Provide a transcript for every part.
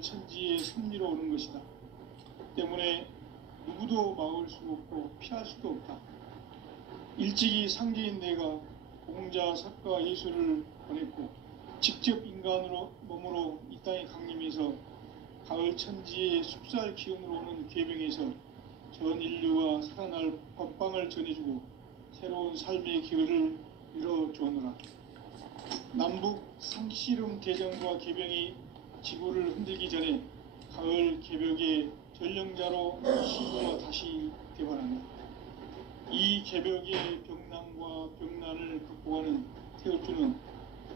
가을 천지의 섭리로 오는 것이다. 때문에 누구도 막을 수 없고 피할 수도 없다. 일찍이 상제인 내가 공자, 석가, 예수를 보냈고 직접 인간으로 몸으로 이 땅에 강림해서 가을 천지의 숲살 기운으로 오는 계병에서 전 인류가 살아날 법방을 전해주고 새로운 삶의 기회를 이뤄주오노라. 남북 상씨름 대전과 계병이 지구를 흔들기 전에 가을 개벽의 전령자로 시구가 다시 되어난다. 이 개벽의 병난과 병난을 극복하는 태울주는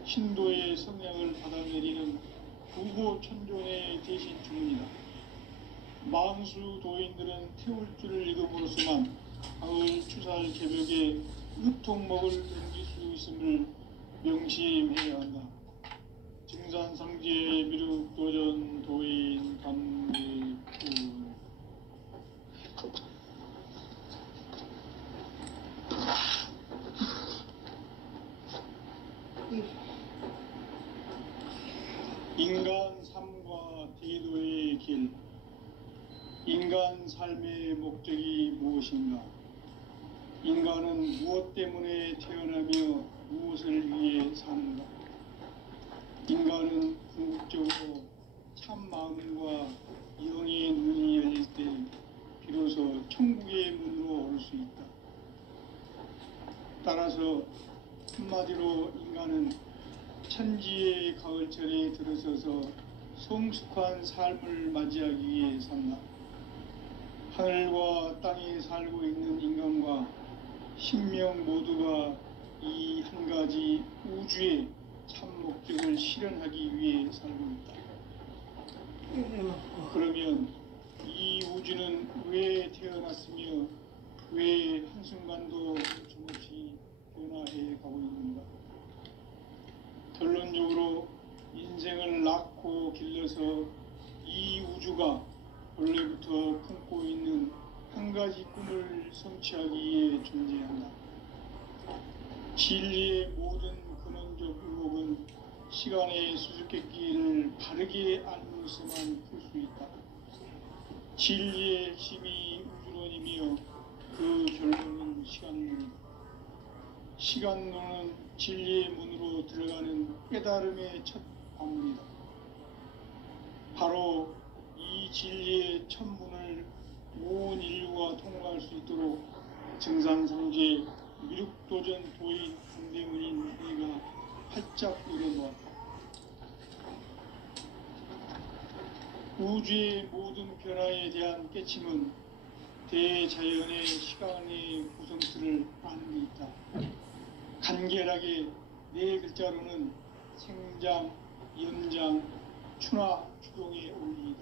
신도의 성량을 받아내리는 부고천존의 대신 주문이다. 망수 도인들은 태울주를 읽음으로써만 가을 추살 개벽의 유통목을 넘길 수 있음을 명심해야 한다. 증산상제 미륵도전 도인 감리꾼. 인간 삶과 대도의 길. 인간 삶의 목적이 무엇인가? 인간은 무엇 때문에 태어나며 무엇을 위해 사는가? 인간은 궁극적으로 참 마음과 영의 눈이 열릴 때 비로소 천국의 문으로 올 수 있다. 따라서 한마디로 인간은 천지의 가을철에 들어서서 성숙한 삶을 맞이하기 위해 산다. 하늘과 땅에 살고 있는 인간과 신명 모두가 이 한 가지 우주의 참 목적을 실현하기 위해 살고 있다. 그러면 이 우주는 왜 태어났으며 왜 한순간도 멈춤없이 변화해 가고 있는가? 결론적으로 인생을 낳고 길러서 이 우주가 원래부터 품고 있는 한 가지 꿈을 성취하기 위해 존재한다. 진리의 모든 근원적 의혹은 시간의 수수께끼를 바르게 알므로서만 풀 수 있다. 진리의 핵심이 우주론이며 그 결론은 시간론이다. 시간론은 진리의 문으로 들어가는 깨달음의 첫 방문이다. 바로 이 진리의 첫 문을 온 인류가 통과할 수 있도록 증산상제 미륵도전 도인 강대문인 우리가 활짝 열어놓았다. 우주의 모든 변화에 대한 깨침은 대자연의 시간의 구성틀을 아는 데 있다. 간결하게 네 글자로는 생장, 연장, 추나 추동의 원리이다.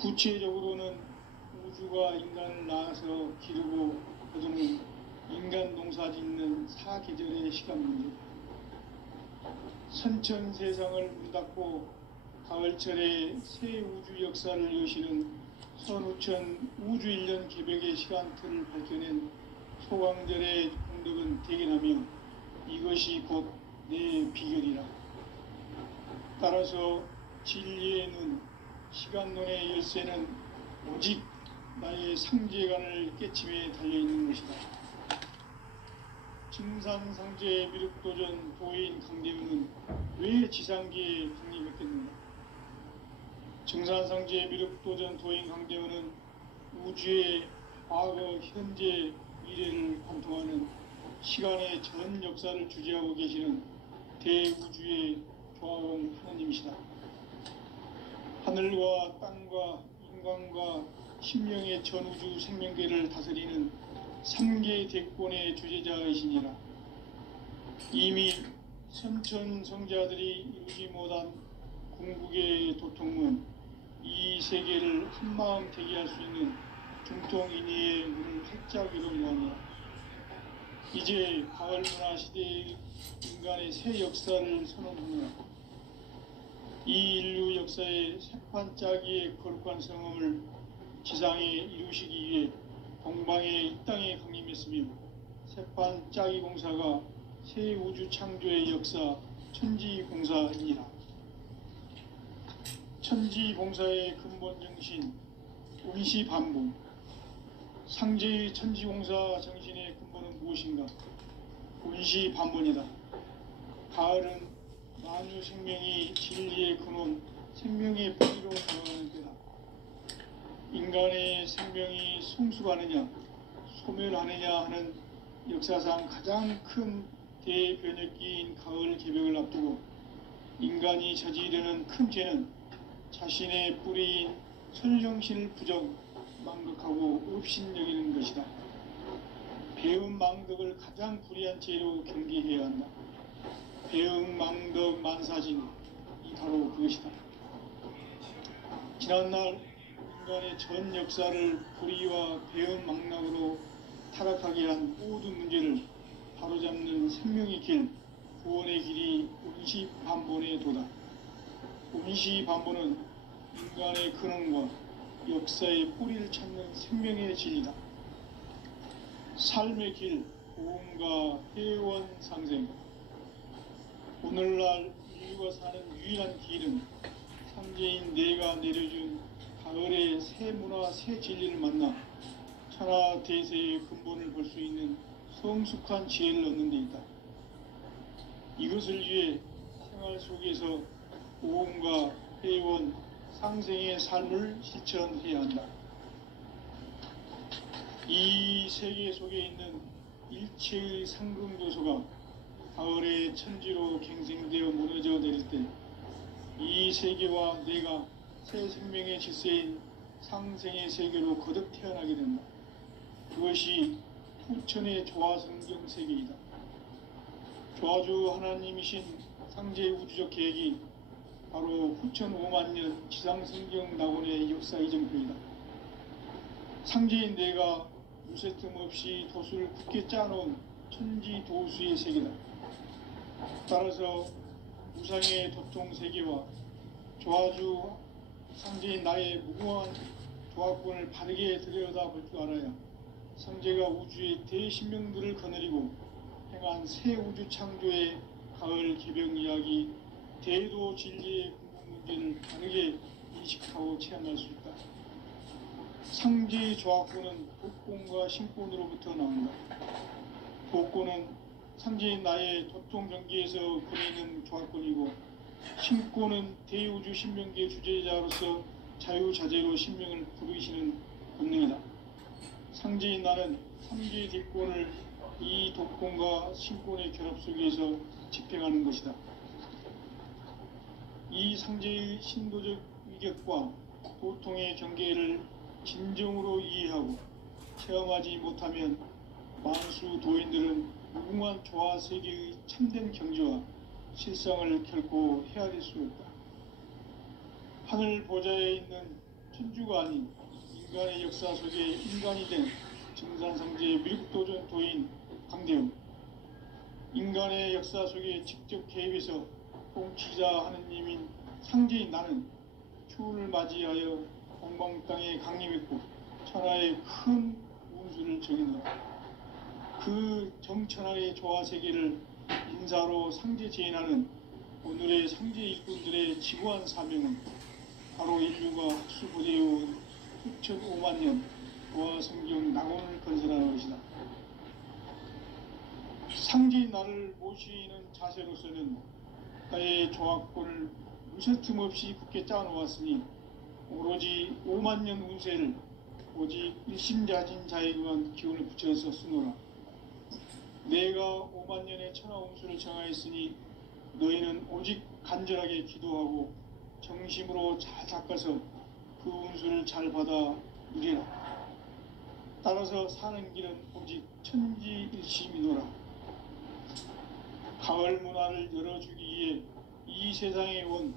구체적으로는 우주가 인간을 낳아서 기르고 거두는 인간 농사 짓는 사계절의 시간 문제다. 선천 세상을 문 닫고 가을철에 새 우주 역사를 여시는 선우천 우주일년 개벽의 시간틀을 밝혀낸 소강절의 공덕은 대견하며 이것이 곧 내 비결이라. 따라서 진리의 눈, 시간론의 열쇠는 오직 나의 상제관을 깨침에 달려있는 것이다. 증산상제 미륵도전 도인 강대문은 왜 지상계에 강림했겠는가? 증산상제 미륵도전 도인 강대문은 우주의 과거, 현재, 미래를 관통하는 시간의 전 역사를 주재하고 계시는 대우주의 조화원 하나님이시다. 하늘과 땅과 인간과 신명의 전우주 생명계를 다스리는 3개 대권의 주재자이시니라. 이미 선천성자들이 이루지 못한 궁극의 도통은 이 세계를 한마음 되게 할 수 있는 중통인의의 문을 활짝 열어놓으니라. 이제 가을 문화 시대의 인간의 새 역사를 선언하노라. 이 인류 역사의 새판짜기의 거룩한 성험을 지상에 이루시기 위해 동방의 이 땅에 강림했으며 새판짜기 공사가 새 우주 창조의 역사 천지공사이니라. 천지봉사의 근본 정신, 운시반복. 상제의 천지봉사 정신의 근본은 무엇인가? 운시반복이다. 가을은 만유 생명이 진리의 근원, 생명의 뿌리로 들어가는 때다. 인간의 생명이 성숙하느냐, 소멸하느냐 하는 역사상 가장 큰 대변혁기인 가을 개벽을 앞두고 인간이 저지르는 큰 죄는 자신의 뿌리인 선령신을 부정, 망극하고 업신여기는 것이다. 배음 망덕을 가장 불의한 죄로 경계해야 한다. 배음 망덕 만사진, 이 바로 그것이다. 지난날 인간의 전 역사를 불의와 배음 망락으로 타락하게 한 모든 문제를 바로잡는 생명의 길, 구원의 길이 운시반본의 도다. 운시반본은 인간의 근원과 역사의 뿌리를 찾는 생명의 진리다. 삶의 길, 고음과 회원 상생. 오늘날 인류가 사는 유일한 길은 상제인 내가 내려준 가을의 새 문화, 새 진리를 만나 천하 대세의 근본을 볼 수 있는 성숙한 지혜를 얻는 데 있다. 이것을 위해 생활 속에서 고음과 회원, 상생의 삶을 실천해야 한다. 이 세계 속에 있는 일체의 상금교소가 가을의 천지로 갱생되어 무너져 내릴 때 이 세계와 내가 새 생명의 질서인 상생의 세계로 거듭 태어나게 된다. 그것이 후천의 조화성경 세계이다. 조화주 하나님이신 상제의 우주적 계획이 바로 후천 5만년 지상성경 낙원의 역사 이정표이다. 상제인 내가 무쇠 틈 없이 도수를 굳게 짜놓은 천지도수의 세계다. 따라서 무상의 도통 세계와 조화주 상제인 나의 무궁한 조화권을 바르게 들여다볼 줄 알아야 상제가 우주의 대신명들을 거느리고 행한 새 우주 창조의 가을 개벽 이야기, 대도 진리의 궁극 문제를 바르게 인식하고 체험할 수 있다. 상제의 조화권은 복권과 신권으로부터 나온다. 복권은 상제인 나의 도통 경계에서 보내는 조화권이고, 신권은 대우주 신명계의 주제자로서 자유자재로 신명을 부르시는 본능이다. 상제인 나는 삼계의 뒷권을 이 독권과 신권의 결합 속에서 집행하는 것이다. 이 상제의 신도적 위격과 도통의 경계를 진정으로 이해하고 체험하지 못하면 만수 도인들은 무궁한 조화 세계의 참된 경지와 실상을 결코 헤아릴 수 없다. 하늘 보좌에 있는 천주가 아닌 인간의 역사 속에 인간이 된 증산상제의 미륵도전 도인 강대웅, 인간의 역사 속에 직접 개입해서 통치자 하느님인 상제인 나는 추운을 맞이하여 동방 땅에 강림했고 천하의 큰 운수를 정해놓았다. 그 정천하의 조화 세계를 인사로 상제 제인하는 오늘의 상제 일꾼들의 지구한 사명은 바로 인류가 학수부대해온 후천 5만년 조화 성경 낙원을 건설하는 것이다. 상제인 나를 모시는 자세로서는 나의 조화권을 무쇠틈 없이 굳게 짜놓았으니 오로지 5만년 운세를 오직 일심자진 자에게만 기운을 붙여서 쓰노라. 내가 5만년의 천하 운수를 정하였으니 너희는 오직 간절하게 기도하고 정심으로 잘 닦아서 그 운수를 잘 받아 누리라. 따라서 사는 길은 오직 천지일심이노라. 가을 문화를 열어주기 위해 이 세상에 온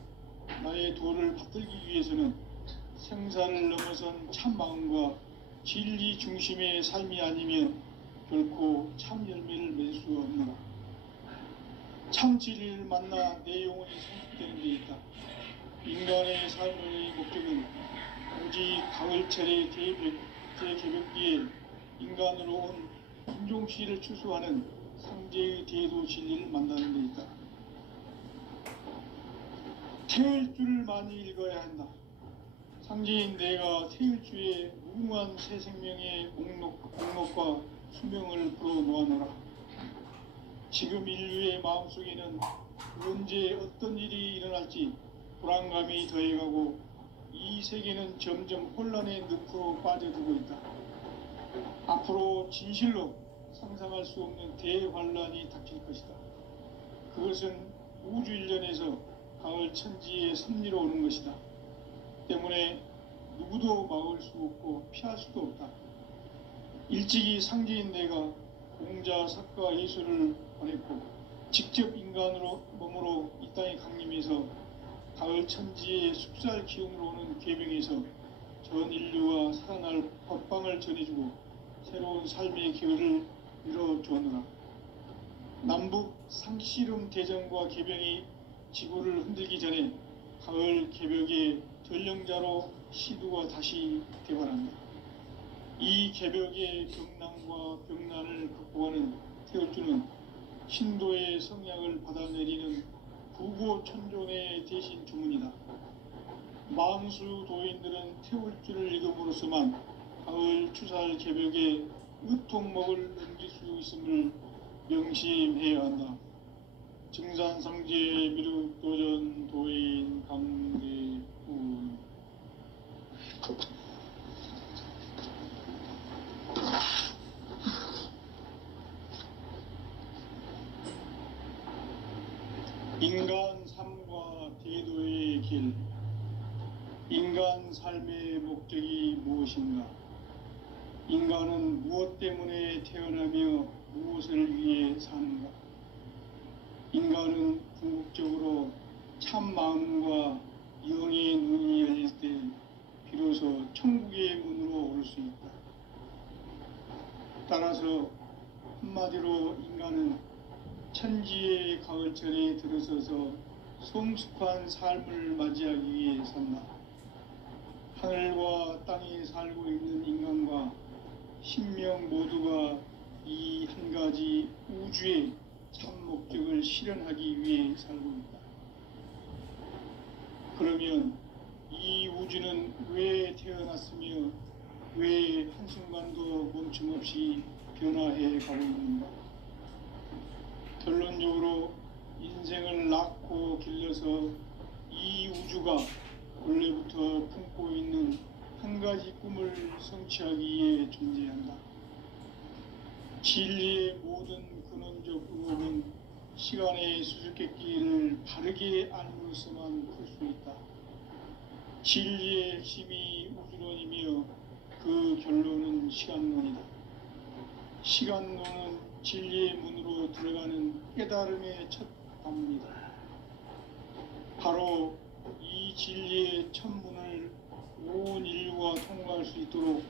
나의 도를 받들기 위해서는 생사를 넘어선 참마음과 진리 중심의 삶이 아니면 결코 참 열매를 맺을 수 없노라. 참 진리를 만나 내 영혼이 성숙되는 데 있다. 인간의 삶의 목적은 오직 가을철의 대개벽기에 인간으로 온 인종시를 추수하는 상제의 대도 진리를 만나는 데 있다. 태일주를 많이 읽어야 한다. 상제인 내가 태일주의 무궁한 새 생명의 목록과 수명을 풀어놓아노라. 지금 인류의 마음속에는 언제 어떤 일이 일어날지 불안감이 더해가고 이 세계는 점점 혼란의 늪으로 빠져들고 있다. 앞으로 진실로 상상할 수 없는 대환란이 닥칠 것이다. 그것은 우주 일련에서 가을 천지의 섭리로 오는 것이다. 때문에 누구도 막을 수 없고 피할 수도 없다. 일찍이 상제인 내가 공자, 작가, 예술을 보냈고 직접 인간으로 몸으로 이 땅에 강림해서 가을 천지의 숲살 기운으로 오는 궤병에서 전 인류와 살아날 법방을 전해주고 새로운 삶의 기회를 이뤄주었노라. 남북 상씨름 대전과 개병이 지구를 흔들기 전에 가을 개벽의 전령자로 시두가 다시 개발한다. 이 개벽의 경난과 병난을 극복하는 태울주는 신도의 성약을 받아내리는 부고천존의 대신 주문이다. 만수 도인들은 태울주를 읽음으로써만 가을 추살 개벽의 으통목을 넘길 수 있음을 명심해야 한다. 증산상제 미륵도전 도인 강대훈. 인간 삶과 대도의 길. 인간 삶의 목적이 무엇인가? 인간은 무엇 때문에 태어나며 무엇을 위해 사는가? 인간은 궁극적으로 참 마음과 영의 눈이 열릴 때 비로소 천국의 문으로 올 수 있다. 따라서 한마디로 인간은 천지의 가을철에 들어서서 성숙한 삶을 맞이하기 위해 산다. 하늘과 땅에 살고 있는 인간과 신명 모두가 이 한 가지 우주의 참 목적을 실현하기 위해 살고 있다. 그러면 이 우주는 왜 태어났으며 왜 한순간도 멈춤없이 변화해 가고 있는가? 결론적으로 인생을 낳고 길러서 이 우주가 원래부터 품고 있는 한 가지 꿈을 성취하기 위해 존재한다. 진리의 모든 근원적 의혹은 시간의 수수께끼를 바르게 알므로서만 풀 수 있다. 진리의 핵심이 우주론이며 그 결론은 시간론이다. 시간론은 진리의 문으로 들어가는 깨달음의 첫 관문이다. 바로 이 진리의 첫 문을 온 인류가 통과할 수 있도록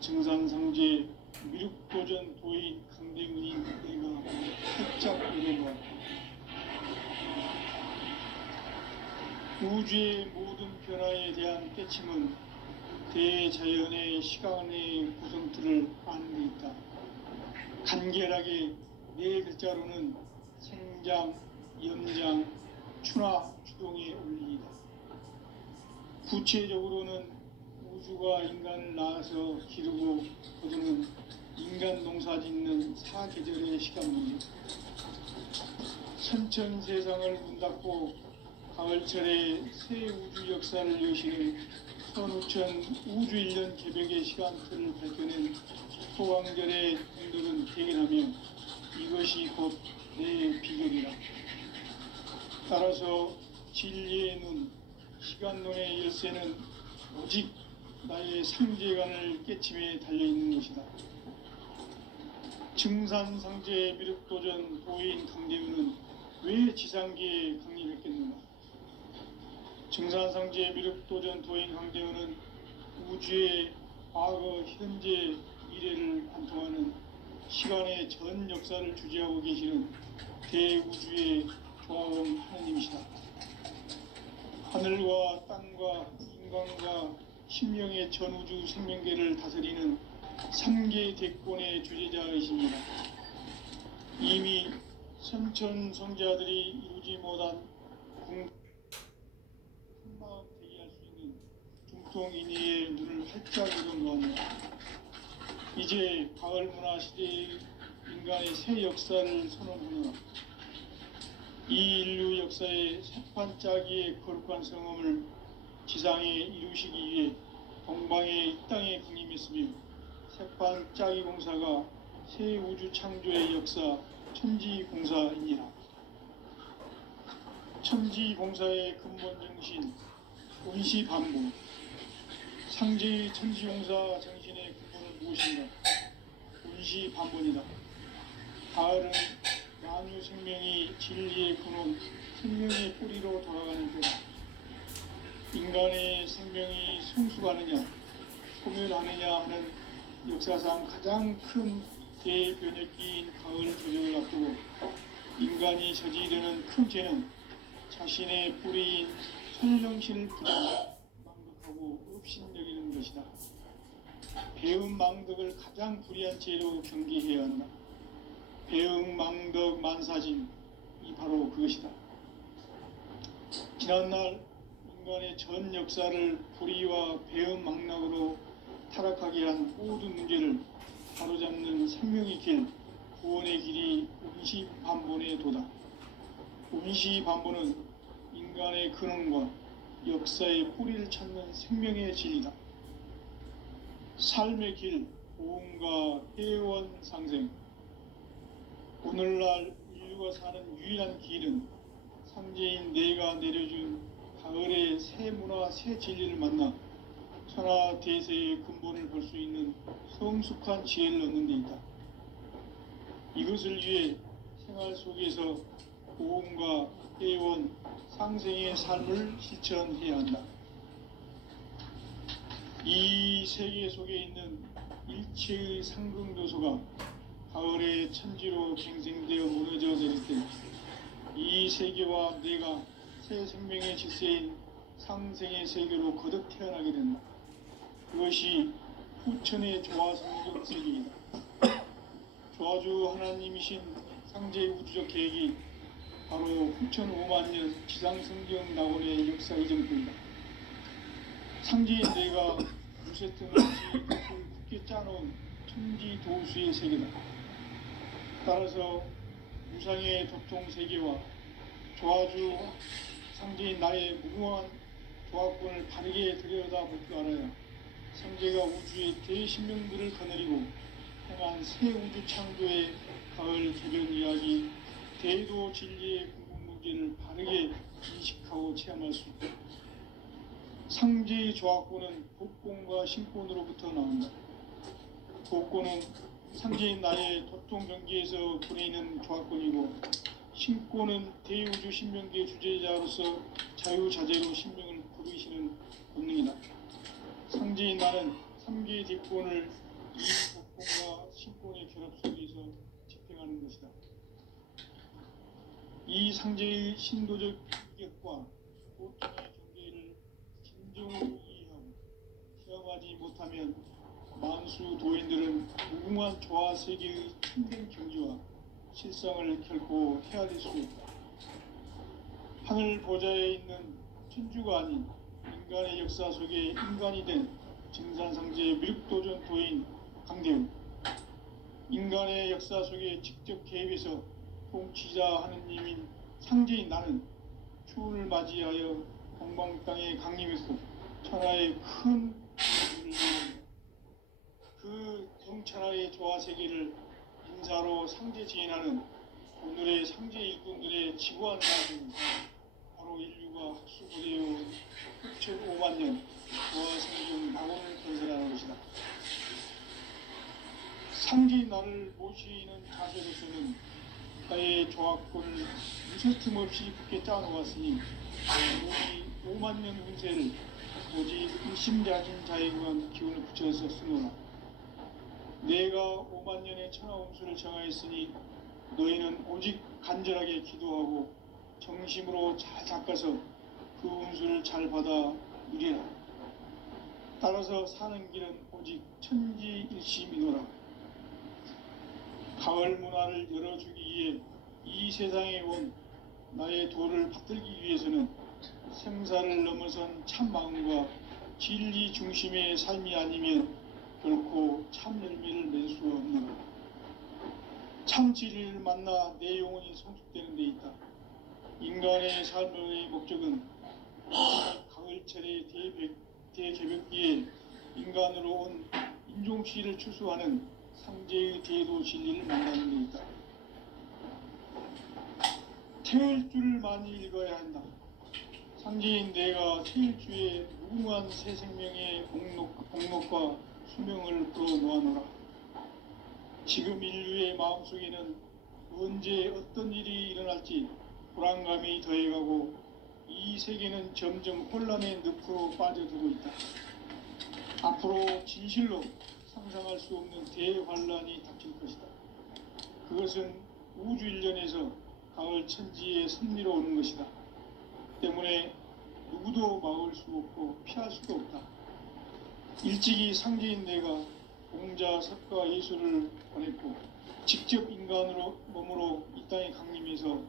증산상제 미륵도전 도인 강대문이 내가 살짝 이뤄보았다. 우주의 모든 변화에 대한 깨침은 대자연의 시간의 구성틀을 아는 데 있다. 간결하게 네 글자로는 생장, 연장, 추나 추동의 원리이다. 구체적으로는 우주가 인간을 낳아서 기르고 거두는 인간 농사 짓는 사계절의 시간문이다. 선천 세상을 문 닫고 가을철에 새 우주 역사를 여시는 선우천 우주일년 개벽의 시간틀을 밝혀낸 소강절의 분들은 대견하며 이것이 곧 내 비결이라. 따라서 진리의 눈, 시간론의 열쇠는 오직 나의 상제관을 깨침에 달려있는 것이다. 증산상제 미륵도전 도인 강대훈은 왜 지상계에 강림했겠는가? 증산상제 미륵도전 도인 강대훈은 우주의 과거, 현재, 미래를 관통하는 시간의 전 역사를 주재하고 계시는 대우주의 조화원 하느님이시다. 하늘과 땅과 인간과 심령의 전우주 생명계를 다스리는 3계 대권의 주재자이십니다. 이미 선천 성자들이 이루지 못한 보통 인의의 눈을 활짝 열어놓았다. 이제 가을 문화 시대의 인간의 새 역사를 선언하노라. 이 인류 역사의 새판짜기의 거룩한 성험을 지상에 이루시기 위해 동방의 이 땅에 강림했으며 새판짜기 공사가 새 우주 창조의 역사 천지공사이니라. 천지공사의 근본 정신 운시반복. 상제의 천지공사 정신의 근본은 무엇인가? 운시반복이다. 가을은 만유 생명이 진리의 근원, 생명의 뿌리로 돌아가는 때다. 인간의 생명이 성숙하느냐, 소멸하느냐 하는 역사상 가장 큰 대변혁기인 가을 조정을 앞두고 인간이 저지르는 큰 죄는 자신의 뿌리인 선령신을 부정 망덕하고 업신여기는 것이다. 배음 망덕을 가장 불의한 죄로 경계해야 한다. 배음 망덕 만사진이 바로 그것이다. 지난날 인간의 전 역사를 불의와 배음 망락으로 타락하게 한 모든 문제를 바로잡는 생명의 길, 구원의 길이 운시반본의 도다. 운시반본은 인간의 근원과 역사의 뿌리를 찾는 생명의 진리다. 삶의 길, 보험과 회원 상생. 오늘날 인류가 사는 유일한 길은 상제인 내가 내려준 가을의 새 문화, 새 진리를 만나 천하 대세의 근본을 볼 수 있는 성숙한 지혜를 얻는 데 있다. 이것을 위해 생활 속에서 보험과 회원, 상생의 삶을 실천해야 한다. 이 세계 속에 있는 일체의 상승요소가 가을의 천지로 갱생되어 무너져 내릴 때 이 세계와 내가 새 생명의 질서인 상생의 세계로 거듭 태어나게 된다. 그것이 후천의 조화성경 세계이다. 조화주 하나님이신 상제의 우주적 계획이 바로 후천 5만 년 지상성경 낙원의 역사 이정표이다. 상제인 내가 무쇠 틈 없이 굳게 짜놓은 천지 도수의 세계다. 따라서 무상의 도통 세계와 조화주 상제인 나의 무궁한 조합권을 바르게 들여다볼 줄 알아야 상제가 우주의 대신명들을 거느리고 행한 새 우주 창조의 가을 개변 이야기, 대도 진리의 궁극 문제를 바르게 인식하고 체험할 수 있다. 상제의 조합권은 복권과 신권으로부터 나온다. 복권은 상제인 나의 도통 경계에서 보내는 조합권이고, 신권은 대우주 신명기의 주제자로서 자유자재로 신명을 부르시는 본능이다. 상제인 나는 3개의 뒷권을 이 복권과 신권의 결합 속에서 집행하는 것이다. 이 상제의 신도적 규격과 보통의 경계를 진정으로 이해하고 체험하지 못하면 만수 도인들은 무궁한 조화 세계의 참된 경지와 실상을 결코 헤아릴 수 없다. 하늘 보좌에 있는 천주가 아닌 인간의 역사 속에 인간이 된 증산상제의 미륵도전 도인 강대우, 인간의 역사 속에 직접 개입해서 통치자 하느님인 상제인 나는 추운을 맞이하여 동방 땅에 강림했고 천하의 큰 그 동천하의 조화 세계를 인사로 상제 지인하는 오늘의 상제 일꾼들의 지구한 나라입니다. 바로 인류가 학수부대요 6,5만 년 조화성경 낙원을 건설하는 것이다. 상제인 나를 모시는 자세로서는 나의 조합권을 무쇠틈 없이 굳게 짜놓았으니 우리 5만 년 운세를 오직 일심자진 자에 관한 기운을 붙여서 쓰노라. 내가 5만 년의 천하 운수를 정하였으니 너희는 오직 간절하게 기도하고 정심으로 잘 닦아서 그 운수를 잘 받아 누리라. 따라서 사는 길은 오직 천지일심이노라. 가을 문화를 열어주기 위해 이 세상에 온 나의 도를 받들기 위해서는 생사를 넘어선 참 마음과 진리 중심의 삶이 아니면 결코 참 열매를 맺을 수 없는 참 진리를 만나 내 영혼이 성숙되는 데 있다. 인간의 삶의 목적은 가을철의 대개벽기에 인간으로 온 인종시를 추수하는 상제의 대도 진리를 만나는 데 있다. 태일주를 많이 읽어야 한다. 상제인 내가 태일주의 무궁한 새 생명의 공록과 수명을 풀어놓아노라. 지금 인류의 마음속에는 언제 어떤 일이 일어날지 불안감이 더해가고 이 세계는 점점 혼란의 늪으로 빠져들고 있다. 앞으로 진실로 상상할 수 없는 대환란이 닥칠 것이다. 그것은 우주 일련에서 가을 천지의 섭리로 오는 것이다. 때문에 누구도 막을 수 없고 피할 수도 없다. 일찍이 상제인 내가 공자, 석가, 예수를 보냈고 직접 인간으로 몸으로 이 땅에 강림해서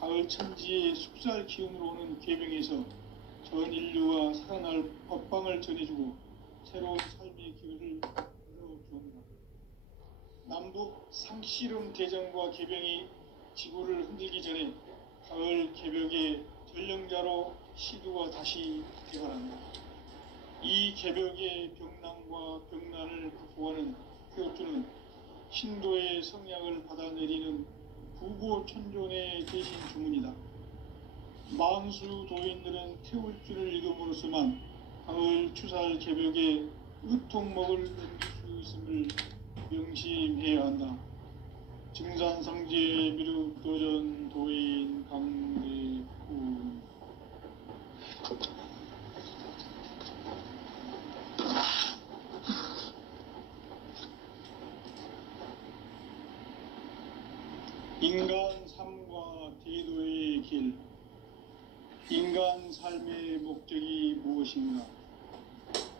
가을 천지의 숙살 기운으로 오는 계명에서 전 인류가 살아날 법방을 전해주고 새로운 삶의 기회를 열어주었다. 남북 상씨름 대전과 개병이 지구를 흔들기 전에 가을 개벽의 전령자로 시두가 다시 개발한다. 이 개벽의 병난과 병난을 극복하는 태울주는 신도의 성약을 받아내리는 부보천존의 대신 주문이다. 만수 도인들은 태울주를 읽음으로써만 가을 추살 개벽의 의통목을 넘길 수 있음을 명심해야 한다. 증산상제 미륵도전 도인 강대훈. 인간 삶과 대도의 길. 인간 삶의 목적이 무엇인가?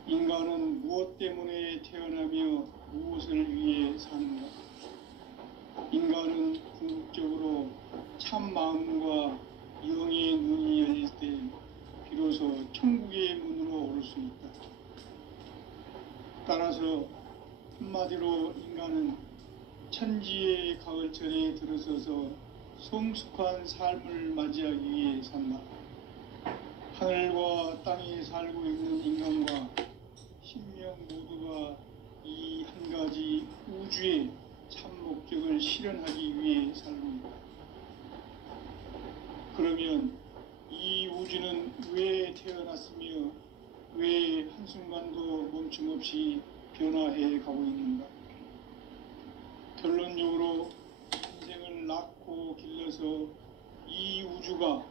인간은 무엇 때문에 태어나며 무엇을 위해 사는가? 인간은 궁극적으로 참 마음과 영의 눈이 열릴 때 비로소 천국의 문으로 오를 수 있다. 따라서 한마디로 인간은 천지의 가을철에 들어서서 성숙한 삶을 맞이하기 위해 산다. 하늘과 땅에 살고 있는 인간과 신명 모두가 이 한 가지 우주의 참 목적을 실현하기 위해 살고 있다. 그러면 이 우주는 왜 태어났으며 왜 한순간도 멈춤없이 변화해 가고 있는가? 결론적으로 인생을 낳고 길러서 이 우주가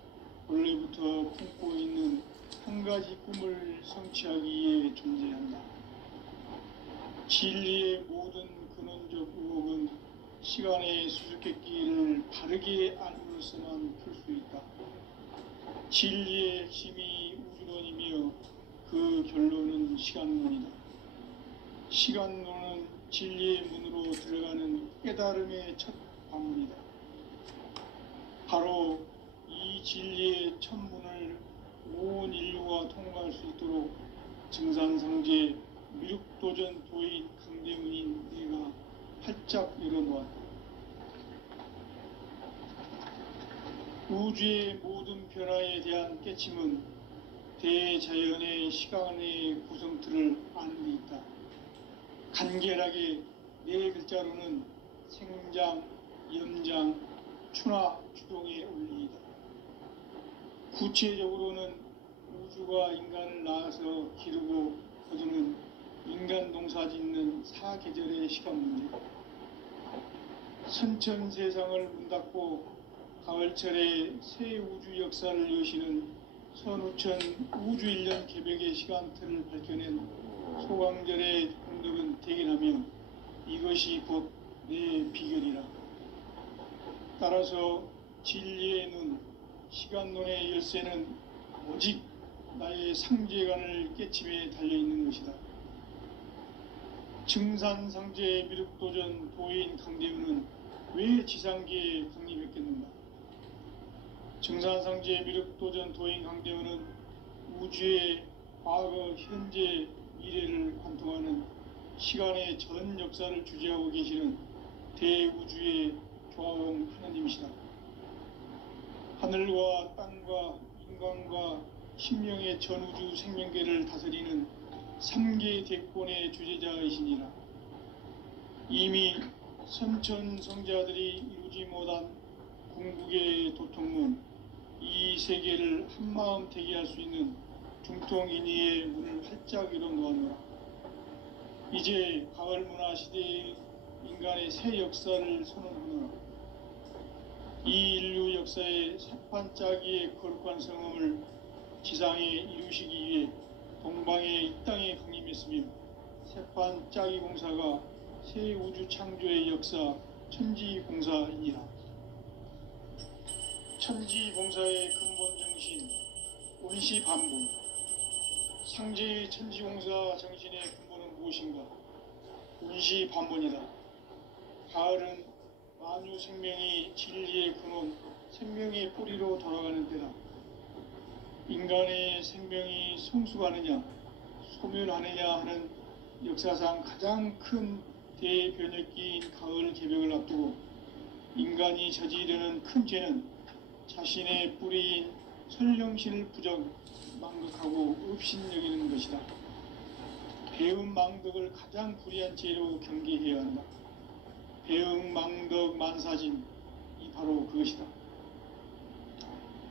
원래부터 품고 있는 한 가지 꿈을 성취하기 위해 존재한다. 진리의 모든 근원적 의혹은 시간의 수수께끼를 바르게 알므로서만 풀 수 있다. 진리의 핵심이 우주론이며 그 결론은 시간론이다. 시간론은 진리의 문으로 들어가는 깨달음의 첫 방문이다. 바로 이 진리의 첫 문을 온 인류가 통과할 수 있도록 증산상제 미륵도전 도인 강대문인 내가 활짝 열어놓았다. 우주의 모든 변화에 대한 깨침은 대자연의 시간의 구성틀을 아는 데 있다. 간결하게 네 글자로는 생장, 연장, 추나 추동의 원리이다. 구체적으로는 우주가 인간을 낳아서 기르고 거두는 인간 농사 짓는 사계절의 시간 문제. 선천 세상을 문 닫고 가을철에 새 우주 역사를 여시는 선우천 우주 일년 개벽의 시간틀을 밝혀낸 소강절의 공덕은 대견하며 이것이 곧 내 비결이라. 따라서 진리의 눈, 시간론의 열쇠는 오직 나의 상제관을 깨침에 달려있는 것이다. 증산상제 미륵도전 도인 강대훈은 왜 지상계에 강림했겠는가? 증산상제 미륵도전 도인 강대훈은 우주의 과거, 현재, 미래를 관통하는 시간의 전 역사를 주재하고 계시는 대우주의 조화원 하나님이시다. 하늘과 땅과 인간과 신명의 전우주 생명계를 다스리는 3계 대권의 주재자이시니라. 이미 선천성자들이 이루지 못한 궁극의 도통문, 이 세계를 한마음 되게 할 수 있는 중통인의의 문을 활짝 열어놓았노라. 이제 가을 문화 시대의 인간의 새 역사를 선언하노라. 이 인류 역사의 새판짜기의 거룩한 성음을 지상에 이루시기 위해 동방의 이 땅에 강림했으며, 새판짜기 공사가 새 우주 창조의 역사 천지공사이니라. 천지공사의 근본 정신 온시반복. 상제의 천지공사 정신의 근본은 무엇인가? 온시반복이다. 가을은 만유 생명이 진리의 근원, 생명의 뿌리로 돌아가는 때다. 인간의 생명이 성숙하느냐, 소멸하느냐 하는 역사상 가장 큰 대변혁기인 가을 개벽을 앞두고 인간이 저지르는 큰 죄는 자신의 뿌리인 설령신을 부정, 망극하고 업신여기는 것이다. 배음 망덕을 가장 불의한 죄로 경계해야 한다. 배음 망덕 만사진, 이 바로 그것이다.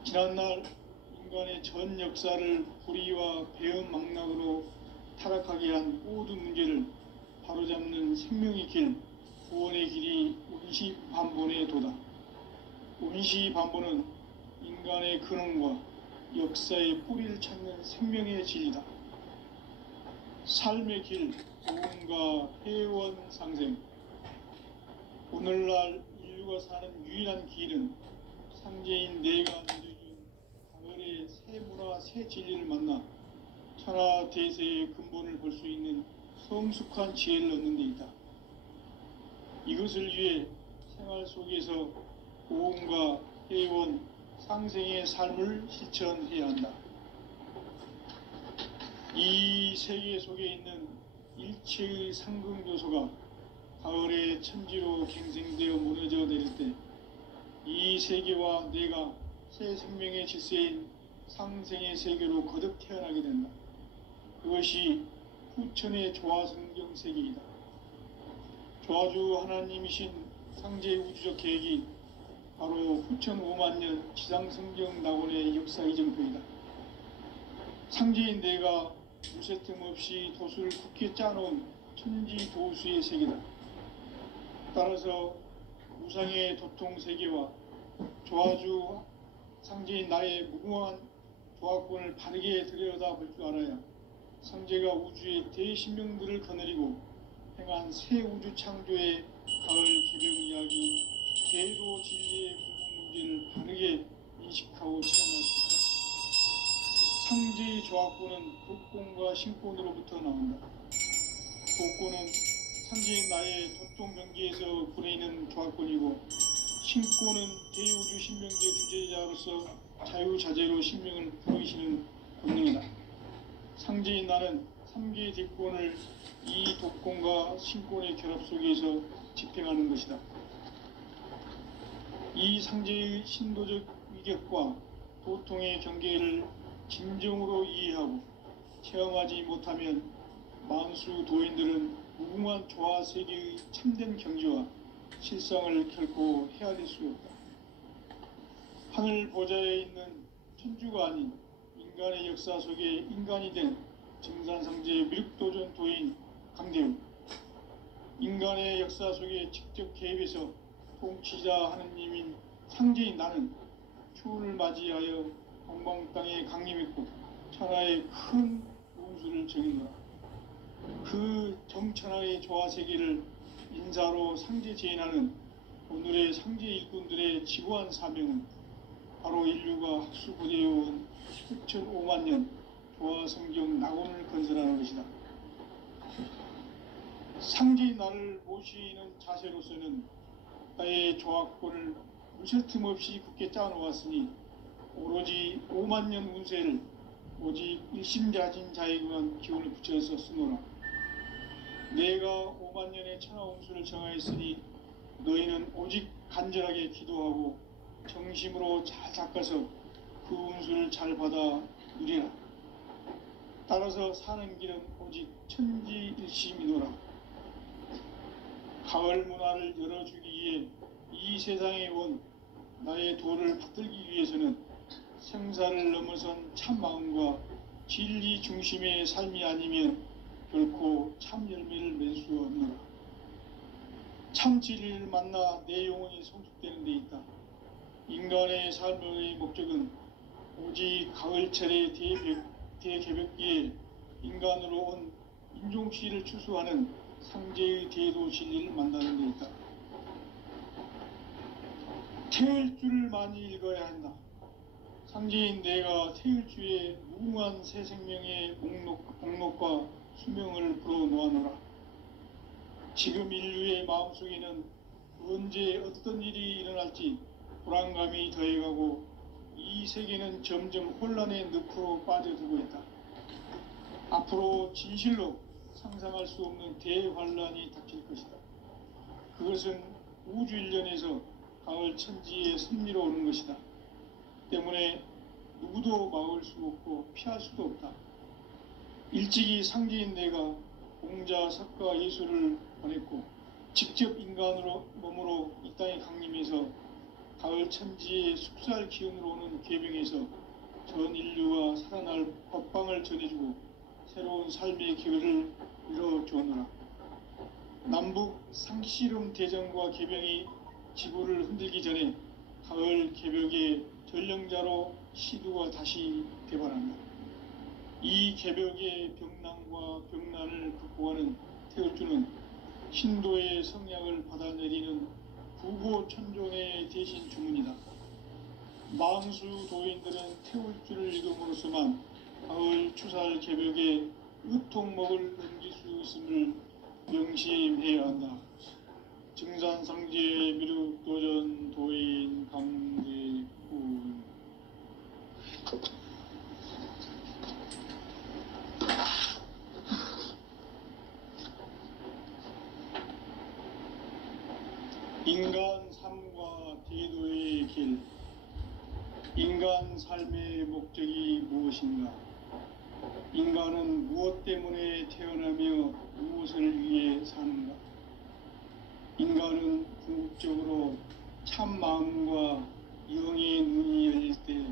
지난날 인간의 전 역사를 불의와 배음 망락으로 타락하게 한 모든 문제를 바로잡는 생명의 길, 구원의 길이 온시반본의 도다. 온시반본은 인간의 근원과 역사의 뿌리를 찾는 생명의 진리다. 삶의 길, 보험과 회원 상생. 오늘날 인류가 사는 유일한 길은 상제인 내가 내려준 가을의 새 문화, 새 진리를 만나 천하 대세의 근본을 볼 수 있는 성숙한 지혜를 얻는 데 있다. 이것을 위해 생활 속에서 보험과 회원, 상생의 삶을 실천해야 한다. 이 세계 속에 있는 일체의 상극 요소가 가을의 천지로 갱생되어 무너져 내릴 때 이 세계와 내가 새 생명의 질서인 상생의 세계로 거듭 태어나게 된다. 그것이 후천의 조화성경 세계이다. 조화주 하나님이신 상제 우주적 계획이 바로 후천 5만 년 지상성경 낙원의 역사 이정표이다. 상제인 내가 무쇠 틈 없이 도수를 굳게 짜놓은 천지 도수의 세계다. 따라서 무상의 도통 세계와 조화주 상제인 나의 무궁한 조화권을 바르게 들여다볼 줄 알아야 상제가 우주의 대신명들을 거느리고 행한 새 우주 창조의 가을 개벽 이야기, 대도 진리의 궁극 문제를 바르게 인식하고 체험할 수 있다. 상제의 조화권은 독권과 신권으로부터 나온다. 독권은 상제인 나의 도통 경계에서 보내는 조화권이고, 신권은 대우주 신명계 주제자로서 자유자재로 신명을 부르시는 권능이다. 상제인 나는 3개의 대권을 이 독권과 신권의 결합 속에서 집행하는 것이다. 이 상제의 신도적 위격과 도통의 경계를 진정으로 이해하고 체험하지 못하면 만수 도인들은 무궁한 조화 세계의 참된 경지와 실상을 결코 헤아릴 수 없다. 하늘 보좌에 있는 천주가 아닌 인간의 역사 속에 인간이 된 증산상제 미륵도전 도인 강대우, 인간의 역사 속에 직접 개입해서 통치자 하느님인 상제인 나는 추운을 맞이하여 동방 땅에 강림했고 천하의 큰 운수를 적인노라. 그 정천하의 조화세계를 인사로 상제 제인하는 오늘의 상제 일꾼들의 지고한 사명은 바로 인류가 학수고대해온 7,5만 년 조화성경 낙원을 건설하는 것이다. 상제인 나를 모시는 자세로서는 나의 조화권을 무쇠 틈 없이 굳게 짜놓았으니 오로지 5만 년 운세를 오직 일심가진 자에게만 기운을 붙여서 쓰노라. 내가 5만 년의 천하홍수를 정하였으니 너희는 오직 간절하게 기도하고 정심으로 잘 닦아서 그 운수를 잘 받아 누리라. 따라서 사는 길은 오직 천지일심이노라. 가을 문화를 열어주기 위해 이 세상에 온 나의 도를 받들기 위해서는 생사를 넘어선 참 마음과 진리 중심의 삶이 아니면 결코 참 열매를 맺을 수 없노라. 참 진리를 만나 내 영혼이 성숙되는 데 있다. 인간의 삶의 목적은 오직 가을철의 대개벽기에 인간으로 온 인종씨를 추수하는 상제의 대도 진리를 만나는 데 있다. 태일주를 많이 읽어야 한다. 상제인 내가 태일주의 무궁한 새 생명의 목록과 수명을 불어놓아노라. 지금 인류의 마음속에는 언제 어떤 일이 일어날지 불안감이 더해가고 이 세계는 점점 혼란의 늪으로 빠져들고 있다. 앞으로 진실로 상상할 수 없는 대환란이 닥칠 것이다. 그것은 우주 일련에서 가을 천지에 섭리로 오는 것이다. 때문에 누구도 막을 수 없고 피할 수도 없다. 일찍이 상제인 내가 공자, 석가, 예수를 보냈고 직접 인간으로 몸으로 이 땅에 강림해서 가을 천지의 숲살 기운으로 오는 계명에서 전 인류가 살아날 법방을 전해주고 새로운 삶의 기회를 이뤄주었노라. 남북 상씨름 대전과 계명이 지구를 흔들기 전에 가을 개벽의 전령자로 시두가 다시 개발한다. 이 개벽의 병난과 병난을 극복하는 태울주는 신도의 성약을 받아내리는 구고천존의 대신 주문이다. 만수 도인들은 태울주를 읽음으로써만 가을 추살 개벽의 의통목을 넘길 수 있음을 명심해야 한다. 증산상제 미륵도전 도인 강대군. 인간 삶과 대도의 길. 인간 삶의 목적이 무엇인가? 인간은 무엇 때문에 태어나며 무엇을 위해 사는가? 인간은 궁극적으로 참 마음과 영의 눈이 열릴 때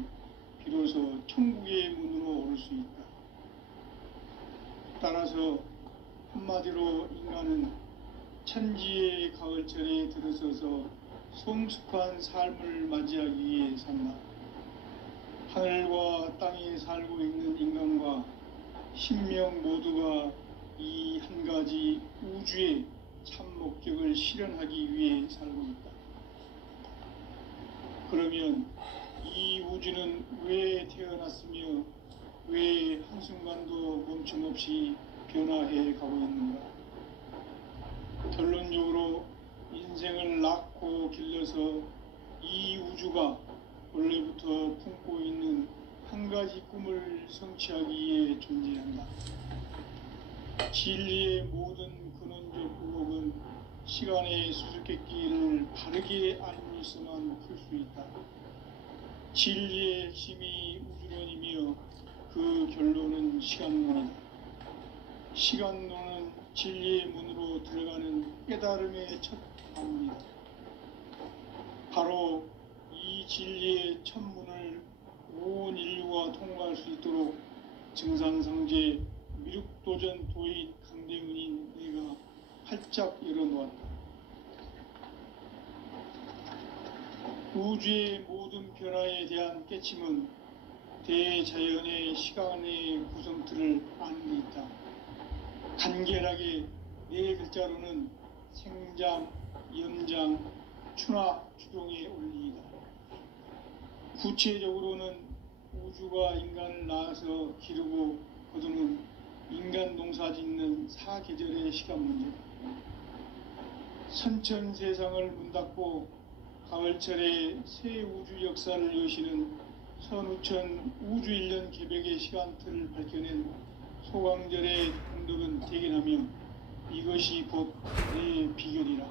비로소 천국의 문으로 오를 수 있다. 따라서 한마디로 인간은 천지의 가을철에 들어서서 성숙한 삶을 맞이하기 위해 산다. 하늘과 땅에 살고 있는 인간과 신명 모두가 이 한 가지 우주의 참 목적을 실현하기 위해 살고 있다. 그러면 이 우주는 왜 태어났으며 왜 한순간도 멈춤없이 변화해 가고 있는가? 결론적으로 인생을 낳고 길러서 이 우주가 원래부터 품고 있는 한 가지 꿈을 성취하기 위해 존재한다. 진리의 모든 근원적 의혹은 시간의 수수께끼를 바르게 알므로서만 풀 수 있다. 진리의 핵심이 우주론이며 그 결론은 시간론이다. 시간론은 진리의 문으로 들어가는 깨달음의 첫 방문이다. 바로 이 진리의 첫 문을 온 인류가 통과할 수 있도록 증산상제 미륵도전 도인 강대훈인 내가 활짝 열어놓았다. 우주의 모든 변화에 대한 깨침은 대자연의 시간의 구성틀을 아는 데 있다. 간결하게 네 글자로는 생장, 연장, 추나, 추동의 원리이다. 구체적으로는 우주가 인간을 낳아서 기르고 거두는 인간 농사 짓는 사계절의 시간 문제다. 선천 세상을 문 닫고 가을철에 새 우주 역사를 여시는 선우천 우주일년 개벽의 시간틀을 밝혀낸 소강절의 공덕은 대견하며 이것이 곧 내 비결이라.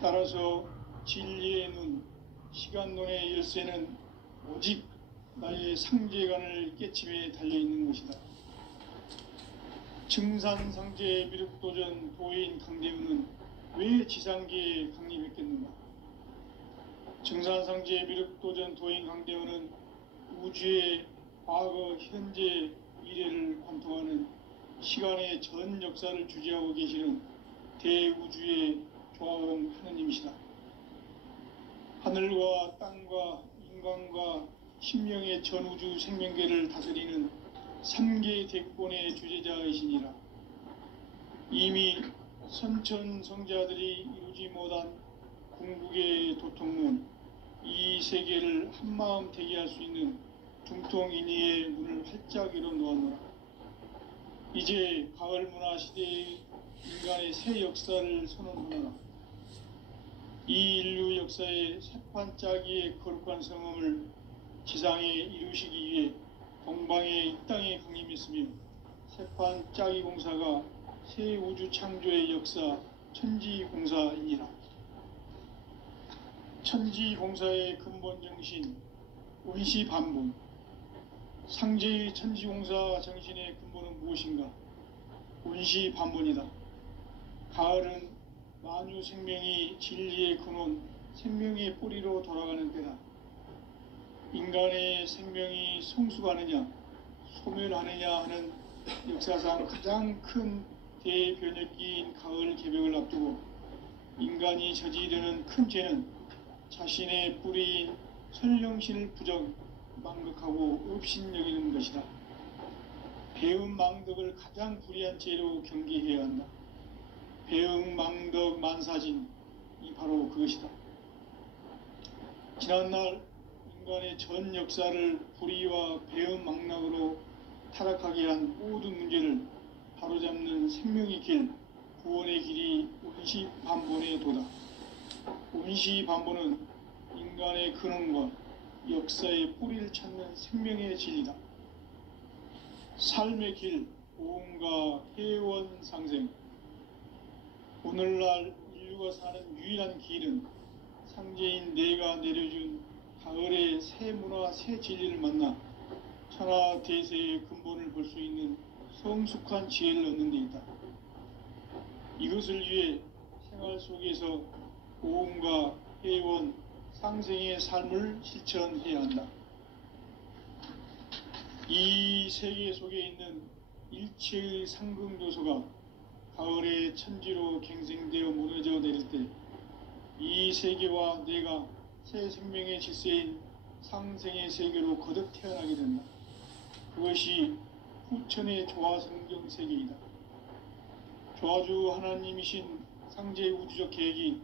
따라서 진리의 눈, 시간론의 열쇠는 오직 나의 상제관을 깨침에 달려있는 것이다. 증산상제 미륵도전 도인 강대우는 왜 지상계에 강림했겠는가? 증산상제 미륵도전 도인 강대우는 우주의 과거, 현재, 미래를 관통하는 시간의 전 역사를 주재하고 계시는 대우주의 조화원 하느님이시다. 하늘과 땅과 인간과 신명의 전우주 생명계를 다스리는 3개 대권의 주재자이시니라. 이미 선천성자들이 이루지 못한 궁극의 도통문, 이 세계를 한마음 대기할 수 있는 중통인의의 문을 활짝 열어 놓았노라. 이제 가을 문화 시대의 인간의 새 역사를 선언하노라. 이 인류 역사의 새판짜기의 거룩한 성음을 지상에 이루시기 위해 동방의 이 땅에 강림했으며 새판짜기 공사가 새 우주 창조의 역사 천지공사이니라. 천지공사의 근본 정신 원시반본. 상제의 천지공사 정신의 근본은 무엇인가? 원시반본이다. 가을은 만유 생명이 진리의 근원, 생명의 뿌리로 돌아가는 때다. 인간의 생명이 성숙하느냐, 소멸하느냐 하는 역사상 가장 큰 대변혁기인 가을 개벽을 앞두고 인간이 저지르는 큰 죄는 자신의 뿌리인 선령신을 부정, 망극하고 업신여기는 것이다. 배음 망덕을 가장 불의한 죄로 경계해야 한다. 배음 망덕 만사진이 바로 그것이다. 지난날 인간의 전 역사를 불의와 배음 망락으로 타락하게 한 모든 문제를 바로잡는 생명의 길, 구원의 길이 원시반본의 도다. 원시반본은 인간의 근원과 역사의 뿌리를 찾는 생명의 진리다. 삶의 길, 오음과 해원상생. 오늘날 인류가 사는 유일한 길은 상제인 내가 내려준 가을의 새 문화, 새 진리를 만나 천하 대세의 근본을 볼 수 있는 성숙한 지혜를 얻는 데 있다. 이것을 위해 생활 속에서 오음과 해원, 상생의 삶을 실천해야 한다. 이 세계 속에 있는 일체의 상금요소가 가을의 천지로 갱생되어 무너져 내릴 때 이 세계와 내가 새 생명의 질서인 상생의 세계로 거듭 태어나게 된다. 그것이 후천의 조화성경 세계이다. 조화주 하나님이신 상제의 우주적 계획이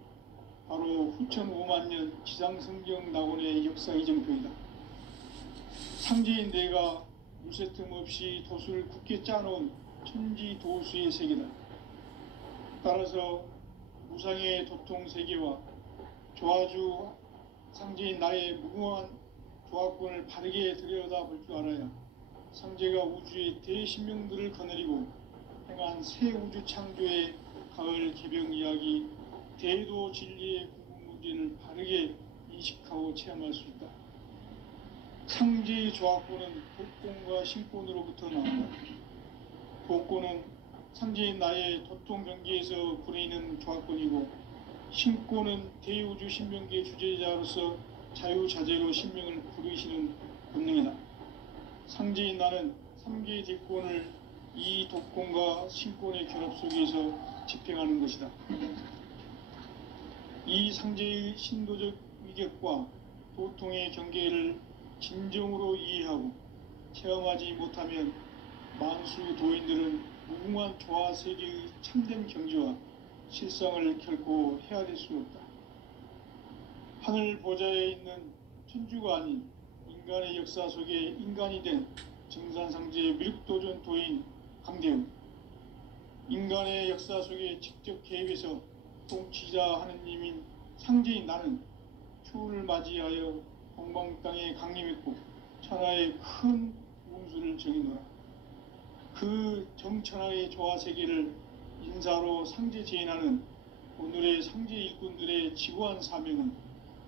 바로 후천 5만년 지상성경 낙원의 역사 이정표이다. 상제인 내가 물새 틈 없이 도수를 굳게 짜놓은 천지 도수의 세계다. 따라서 무상의 도통 세계와 조화주 상제인 나의 무궁한 조화권을 바르게 들여다볼 줄 알아야 상제가 우주의 대신명들을 거느리고 행한 새 우주 창조의 가을 개벽 이야기, 대도 진리의 궁극 문제를 바르게 인식하고 체험할 수 있다. 상제의 조화권은 복권과 신권으로부터 나온다. 복권은 상제인 나의 도통 경계에서 부리는 조화권이고, 신권은 대우주 신명계 주제자로서 자유자재로 신명을 부르시는 본능이다. 상제인 나는 3개의 대권을 이 독권과 신권의 결합 속에서 집행하는 것이다. 이 상제의 신도적 위격과 도통의 경계를 진정으로 이해하고 체험하지 못하면 만수 도인들은 무궁한 조화 세계의 참된 경지와 실상을 결코 헤아릴 수 없다. 하늘 보좌에 있는 천주가 아닌 인간의 역사 속에 인간이 된 증산상제 미륵도전 도인 강대우. 인간의 역사 속에 직접 개입해서 통치자 하느님인 상제인 나는 추후를 맞이하여 동방 땅에 강림했고 천하의 큰 운수를 정해놓아 그 정천하의 조화세계를 인사로 상제 제인하는 오늘의 상제 일꾼들의 지구한 사명은